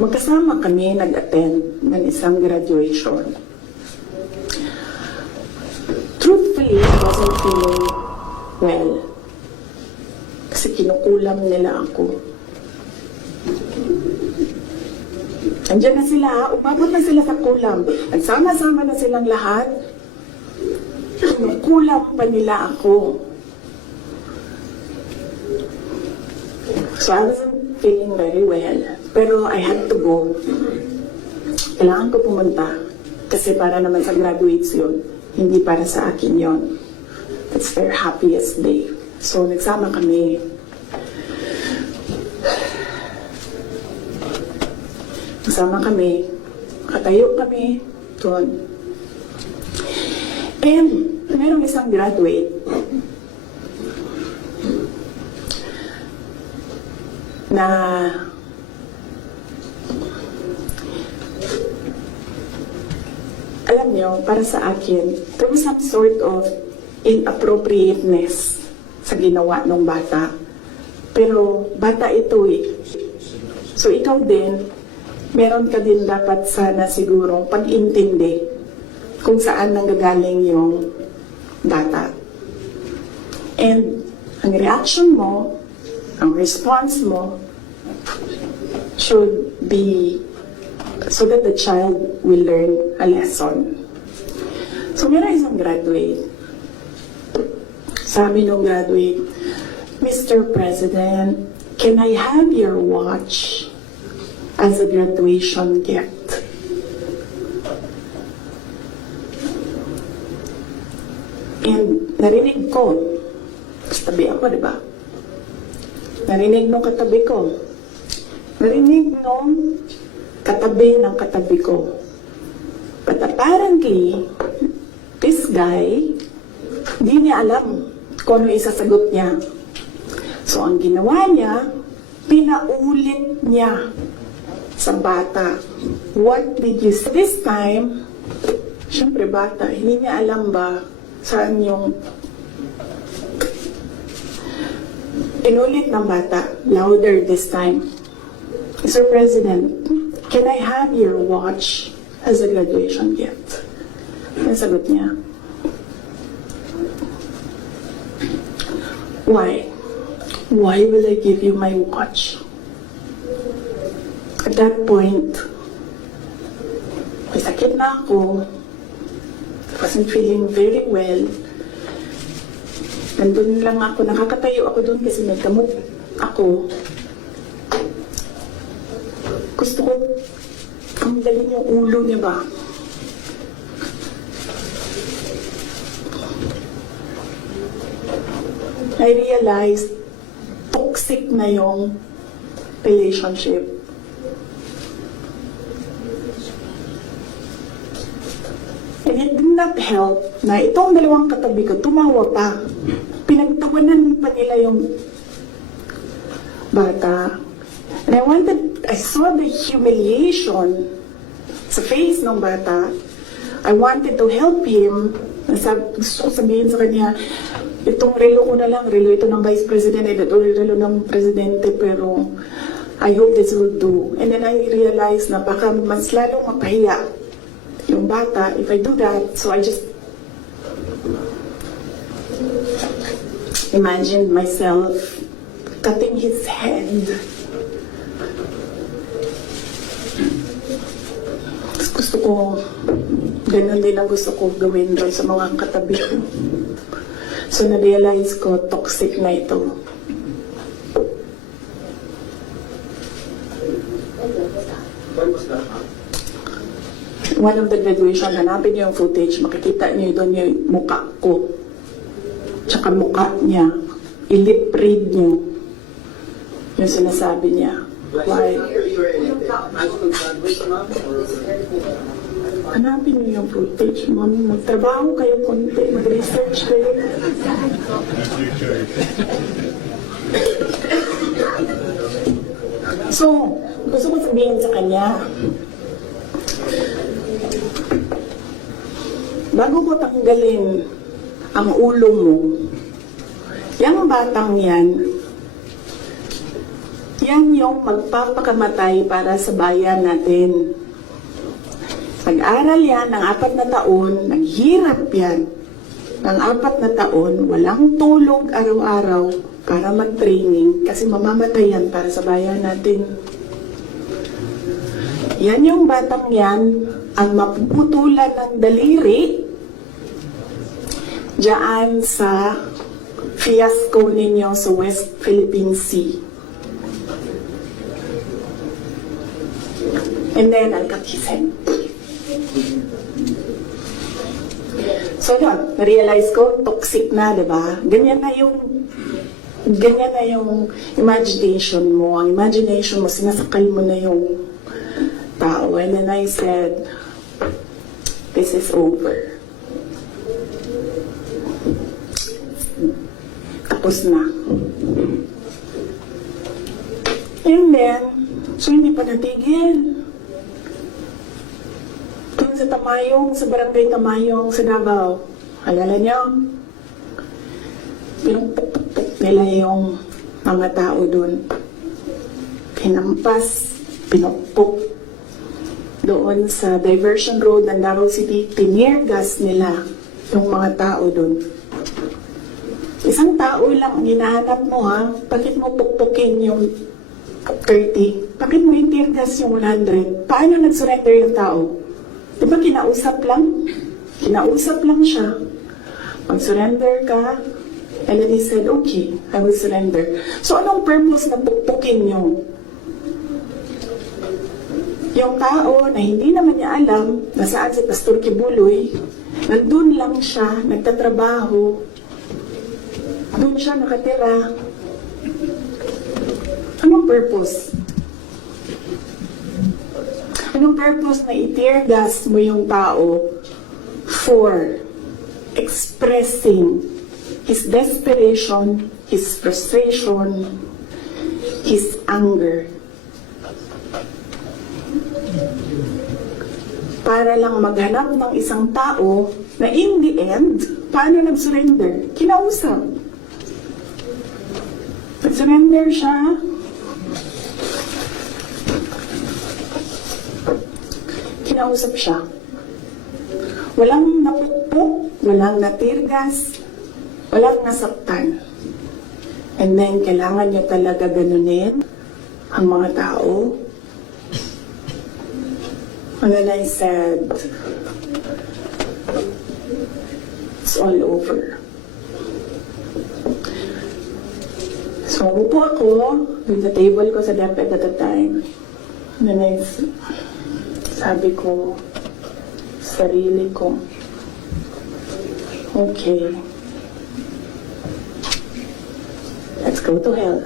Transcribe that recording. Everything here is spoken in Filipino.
magkasama kami nag-attend ng isang graduation. Truthfully, I wasn't feeling well. Kasi kinukulam nila ako. Andiyan na sila, umabot na sila sa kulam. Nagsama-sama na silang lahat. Kinukulam pa nila ako. So I wasn't feeling very well. Pero I had to go. Kailangan ko pumunta. Kasi para naman sa graduates yun. Hindi para sa akin yun. It's their happiest day. So nagsama kami. Nagsama kami. Katayo kami. Doon. And merong isang graduate na alam niyo, para sa akin, there was some sort of inappropriateness sa ginawa ng bata. Pero bata ito eh. So ikaw din, meron ka din dapat sana sigurong pag-intindi kung saan nanggagaling yung bata. And ang reaction mo, ang response mo, should be so that the child will learn a lesson. So meron isang graduate. Sabi nung graduate, Mr. President, can I have your watch as a graduation gift? And narinig ko, katabi ako, di ba? Narinig nung katabi ko. Narinig nung katabi ng katabi ko. But apparently, this guy, di niya alam kung ano isasagot niya. So ang ginawa niya, pinaulit niya sa bata. What did you say? This time, syempre bata, hindi niya alam ba saan yung inulit ng bata, louder this time. Mr. President, can I have your watch as a graduation gift? Ang sagot niya, why? Why will I give you my watch? At that point, may sakit na ako. I wasn't feeling very well. Nandun lang ako, nakakatayo ako dun kasi may gamot ako. Gusto ko tanggalin yung ulo niya ba? I realized toxic na yung relationship. And it did not help na itong dalawang katabi ko, tumawa pa. Pinagtawanan pa nila yung bata. And I saw the humiliation sa face ng bata. I wanted to help him. Gusto ko sabihin sa kanya, itong relo ko na lang, relo ito ng Vice President, ito relo ng Presidente, pero I hope this will do. And then I realized na baka mas lalong mapahiya yung bata if I do that. So I just imagined myself cutting his head. Gusto ko, ganun din ang gusto ko gawin doon sa mga katabi ko. So na-realize ko, toxic na ito. One of the graduation, hanapin niyo yung footage, makikita niyo doon yung mukha ko. Tsaka mukha niya. I-lip read niyo yung sinasabi niya. Why? Hanapin niyo yung footage. Mami, magtrabaho kayo konti, mag-research kayo. So, gusto ko sabihin sa kanya, bago ko tanggalin ang ulo mo, yung batang yan, Yan yung magpapakamatay para sa bayan natin. Nag-aral yan ng 4 na taon, naghirap yan ng 4 na taon, walang tulog araw-araw para mag-training kasi mamamatay yan para sa bayan natin. Yan yung batang yan ang mapuputulan ng daliri diyan sa fiasco ninyo sa West Philippine Sea. And then, Al-Katisem. So yun, na-realize ko, toxic na, di ba? Ganyan na yung imagination mo. Ang imagination mo, sinasakal mo na yung tao. And then I said, this is over. Tapos na. And then, so hindi pa natigil. Doon sa Tamayong, sa barangay Tamayong, sa Davao. Alala niyo? Pinupuk-puk nila yung mga tao doon. Pinampas, pinupuk. Doon sa diversion road ng Davao City, tinirgas nila yung mga tao doon. Isang tao lang ang hinahanap mo, ha? Bakit mo pukpukin yung 30? Bakit mo itirgas yung 100? Paano nag-surrender yung tao? Di ba kinausap lang? Kinausap lang siya. Mag-surrender ka. And then he said, okay, I will surrender. So anong purpose na pukpukin nyo? Yung tao na hindi naman niya alam na saan si Pastor Kibuloy, nandun lang siya, nagtatrabaho, doon siya nakatira. Anong purpose? Anong purpose na i-tear gas mo yung tao for expressing his desperation, his frustration, his anger? Para lang maghanap ng isang tao na in the end, paano nag-surrender? Kinausap. Nag-surrender siya. Kinausap siya. Walang napukpok, walang natirgas, walang nasaktan. And then, kailangan niya talaga ganunin ang mga tao. And then I said, it's all over. So, upo ako with the table ko sa DepEd at the time. And then sabi ko, sarili ko, okay, let's go to hell.